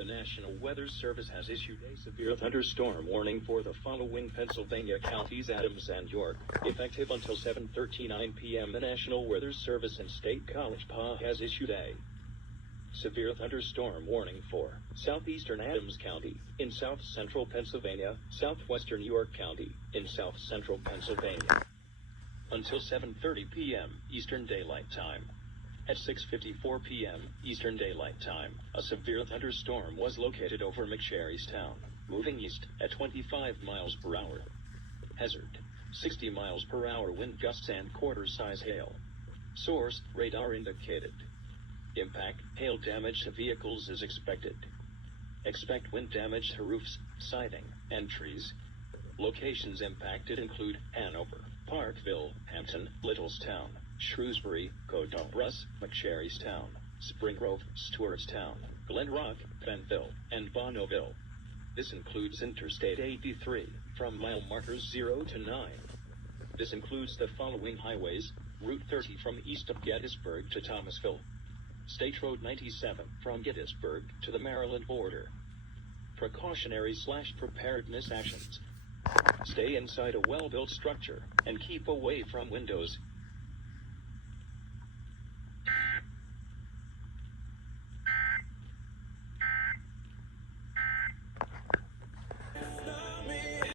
The National Weather Service has issued a severe thunderstorm warning for the following Pennsylvania counties: Adams and York. Effective until 7:39 p.m., the National Weather Service in State College Park has issued a severe thunderstorm warning for southeastern Adams County in south-central Pennsylvania, southwestern York County in south-central Pennsylvania, until 7:30 p.m. Eastern Daylight Time. At 6:54 p.m. Eastern Daylight Time, a severe thunderstorm was located over McSherrystown, moving east at 25 miles per hour. Hazard: 60 miles per hour wind gusts and quarter-size hail. Source: radar indicated. Impact: hail damage to vehicles is expected. Expect wind damage to roofs, siding, and trees. Locations impacted include Hanover, Parkville, Hampton, Littlestown, Shrewsbury, Codorus, McSherrystown, Spring Grove, Stewartstown, Glen Rock, Benville, and Bonneville. This includes Interstate 83, from mile markers 0 to 9. This includes the following highways: Route 30 from east of Gettysburg to Thomasville, State Road 97 from Gettysburg to the Maryland border. Precautionary/preparedness actions: stay inside a well-built structure and keep away from windows,